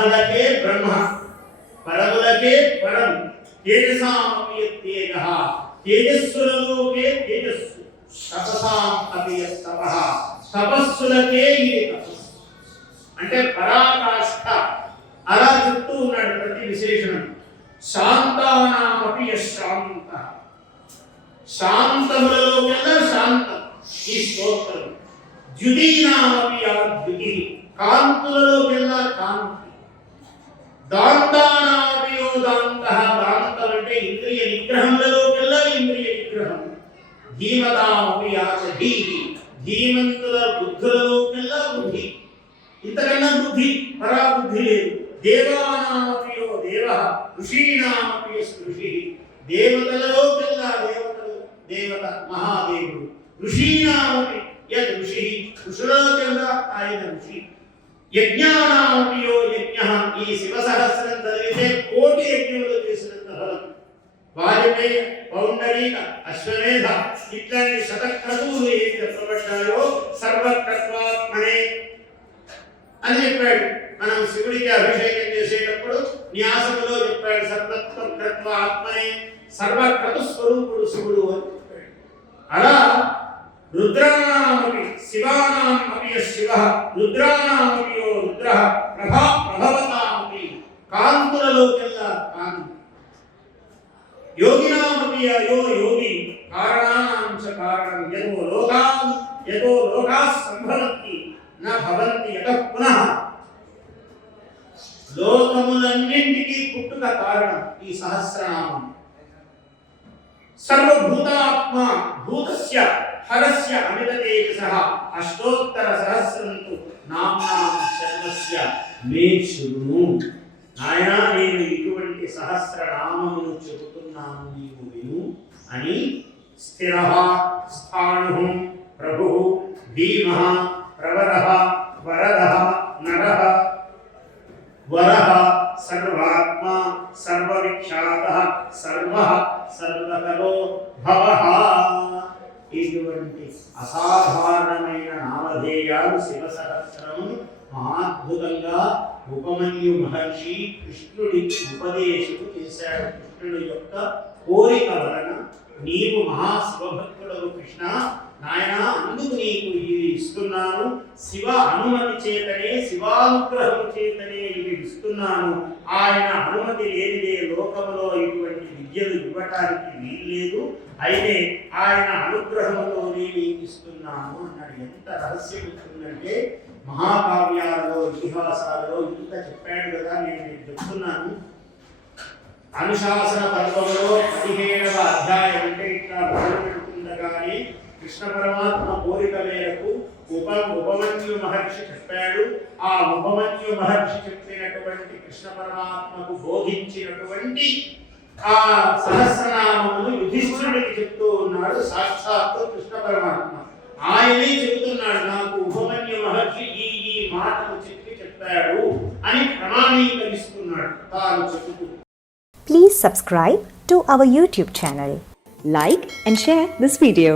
బ్రహ్మలకే బ్రహ్మ పరములకే పరం తేజసామపి తేజః తేజస్సులలోకే తేజస్సు తపసాం అపి తపః తపస్సులకే ఇది తపస్సు అంటే పరాకాష్ఠ అలా చెప్తూ ఉన్నాడు ప్రతి విశేషణం. శాంతానామపి శాంత శాంతములలో కల్లా శాంతం ఈ స్తోత్రం. ద్యుతీనామపి ద్యుతి కాంతులలో కల్లా కాంతి. దాంతానామపి దాంతః దాంతం అంటే ఇంద్రియ నిగ్రహములలో కల్లా ఇంద్రియ నిగ్రహం. ధీమతామపి ధీహి ధీమంతుల బుద్ధులలో కల్లా బుద్ధి. ఇంతకన్నా బుద్ధి పరాబుద్ధి లేదు. దేవానామపి దేవః ఋషీణామపి ఋషి దేవతలలో కల్లా దేవతలు దేవత మహాదేవుడు. ఋషీణామపి యద్ ఋషి ఋషులలో కల్లా ఆయన ఋషి. యజ్ఞానామపి యజ్ఞః ఈ శివ సహస్రం చదివితే కోటి యజ్ఞములు చేసినంత ఫలం. వాజపేయ పౌండరీక అశ్వమేధ ఇట్లాంటి శతక్రతువులు ఏం చెప్పబడ్డాయో సర్వకర్త్వాత్మనే అని చెప్పాడు. మనం శివుడికి అభిషేకం చేసేటప్పుడు న్యాసములో చెప్పాడు సర్వత్వ ఆత్మనే సర్వక్రతు స్వరూపుడు శివుడు అని చెప్పాడు. అలా రుద్రానామపి శివానాం అపి శివ రుద్రానామపి రుద్ర ప్రభవతామపి కాంతులలో కల్లా కాంతి. యోగినామపి యోగి కారణానాం చ కారణం యతో లోకాః సంభవంతి న భవంతి యతః పునః. లోకములన్నింటికీ పుట్టుక కారణం ఈ సహస్రనామం. సర్వభూతాత్మ భూతస్య హరస్య అమిత తేజసః అష్టోత్తర సహస్రంతు నామ్నాం శర్మస్య మే శృణు. నాయనా నేను ఇటువంటి సహస్రనామమును చెబుతున్నాను నీవు విను అని. స్థిరః స్థాణుః ప్రభుః భీమః ప్రవరః వరదః నరః వరః సర్వాత్మా సర్వవిఖ్యాతః సర్వః సర్వకలో భవః. ఇటువంటి అసాధారణమైన నామధేయాలు శివ సహస్రము మహాద్భుతంగా ఉపమన్యు మహర్షి కృష్ణుడికి ఉపదేశము చేశాడు. కృష్ణుడి యొక్క కోరిక వలన నీవు మహాశివభక్తుడవు కృష్ణ, నాయన అందుకు నీకు ఇది ఇస్తున్నాను. శివ అనుమతి చేతనే శివానుగ్రహం చేతనే ఇది ఇస్తున్నాను. ఆయన అనుమతి లేనిదే లోకములో ఇటువంటి విద్యలు ఇవ్వటానికి వీల్లేదు. అయితే ఆయన అనుగ్రహంతోనే నీకు ఇస్తున్నాను అన్నాడు. ఎంత రహస్యం ఉంటుందంటే మహాకావ్యాలలో ఇతిహాసాలలో ఇంత చెప్పాడు కదా. నేను మీకు చెప్తున్నాను. అనుశాసన పర్వంలో 17వ అధ్యాయం అంటే ఇట్లా మొదలుపెడుతుండగానే కృష్ణ పరమాత్మ కోరిక మేరకు ఉపమన్యు మహర్షి చెప్పాడు. ఆ ఉపమన్యు మహర్షి చెప్పినటువంటి కృష్ణ పరమాత్మకు బోధించినటువంటి ఆ సహస్రనామమును యుధిష్ఠిరుడికి చెప్తూ ఉన్నాడు సాక్షాత్తు కృష్ణ పరమాత్మ. ఆయనే చెబుతున్నాడు, నాకు ఉపమన్యు మహర్షి ఈ మాటలు చెప్పాడు అని ప్రమాణీకరిస్తున్నాడు తాను చెబుతూ. Please subscribe to our YouTube channel. Like and share this video.